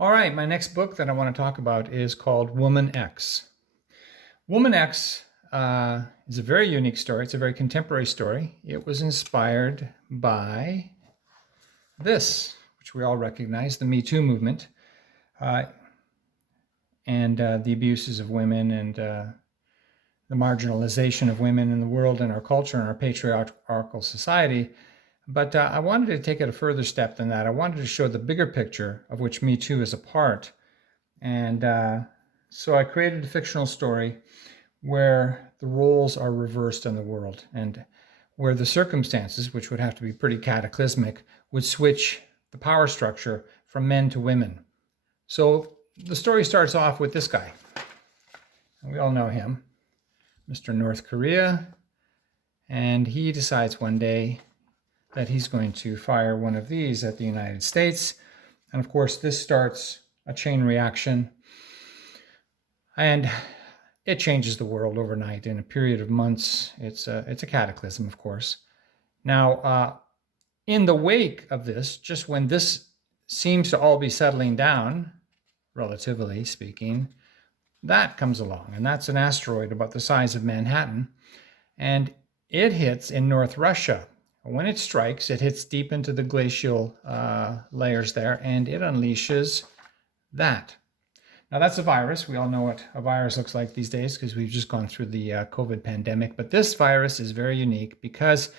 All right, my next book that I want to talk about is called Woman X. Woman X is a very unique story. It's a very contemporary story. It was inspired by this, which we all recognize, the Me Too movement, uh, and the abuses of women and the marginalization of women in the world and our culture and our patriarchal society. But I wanted to take it a further step than that. I wanted to show the bigger picture of which Me Too is a part. And so I created a fictional story where the roles are reversed in the world and where the circumstances, which would have to be pretty cataclysmic, would switch the power structure from men to women. So the story starts off with this guy. We all know him, Mr. North Korea. And he decides one day that he's going to fire one of these at the United States. And of course, this starts a chain reaction. And it changes the world overnight in a period of months. It's a cataclysm, of course. Now, in the wake of this, just when this seems to all be settling down, relatively speaking, that comes along. And that's an asteroid about the size of Manhattan. And it hits in North Russia. When it strikes, it hits deep into the glacial layers there, and it unleashes that. Now, that's a virus. We all know what a virus looks like these days because we've just gone through the COVID pandemic. But this virus is very unique because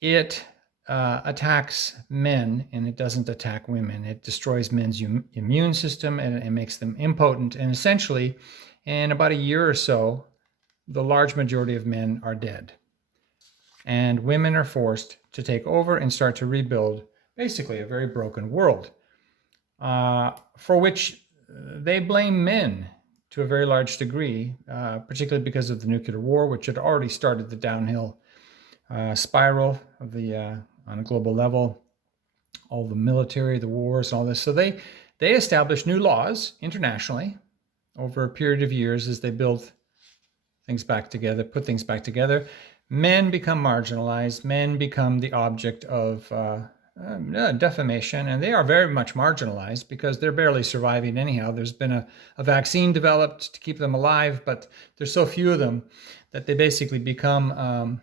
it attacks men and it doesn't attack women. It destroys men's immune system and it makes them impotent. And essentially, in about a year or so, the large majority of men are dead. And women are forced to take over and start to rebuild basically a very broken world, for which they blame men to a very large degree, particularly because of the nuclear war, which had already started the downhill spiral of on a global level, all the military, the wars, and all this. So they established new laws internationally over a period of years as they build things back together, put things back together. Men become marginalized. Men become the object of defamation, and they are very much marginalized because they're barely surviving anyhow. There's been a vaccine developed to keep them alive, but there's so few of them that they basically become,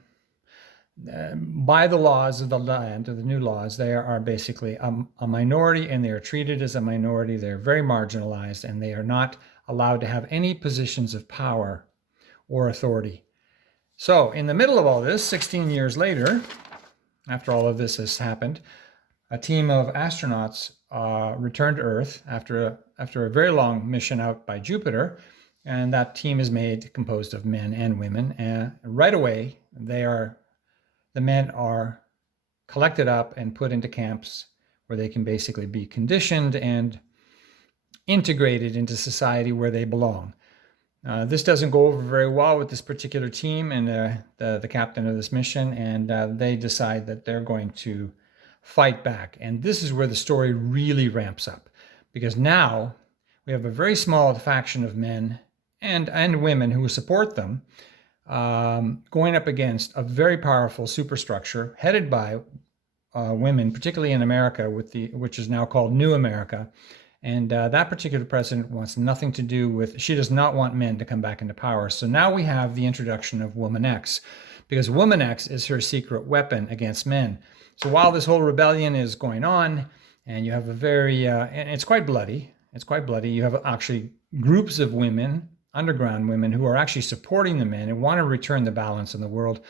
by the laws of the land, or the new laws, they are basically a minority, and they are treated as a minority. They're very marginalized, and they are not allowed to have any positions of power or authority. So in the middle of all this, 16 years later, after all of this has happened, a team of astronauts returned to Earth after a very long mission out by Jupiter, and that team is composed of men and women. And right away, the men are collected up and put into camps where they can basically be conditioned and integrated into society where they belong. This doesn't go over very well with this particular team and the captain of this mission, and they decide that they're going to fight back. And this is where the story really ramps up, because now we have a very small faction of men and women who support them, going up against a very powerful superstructure headed by women, particularly in America, which is now called New America. And that particular president wants nothing to do with, she does not want men to come back into power. So now we have the introduction of Woman X, because Woman X is her secret weapon against men. So while this whole rebellion is going on, and you have and it's quite bloody. It's quite bloody. You have actually groups of women, underground women, who are actually supporting the men and want to return the balance in the world.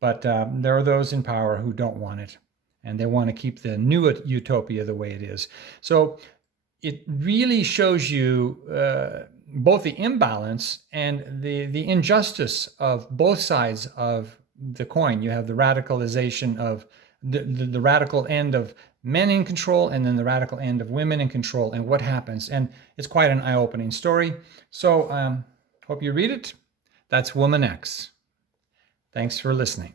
But there are those in power who don't want it. And they want to keep the new utopia the way it is. So it really shows you both the imbalance and the injustice of both sides of the coin. You have the radicalization of the radical end of men in control, and then the radical end of women in control, and what happens. And it's quite an eye-opening story. So hope you read it. That's Woman X. Thanks for listening.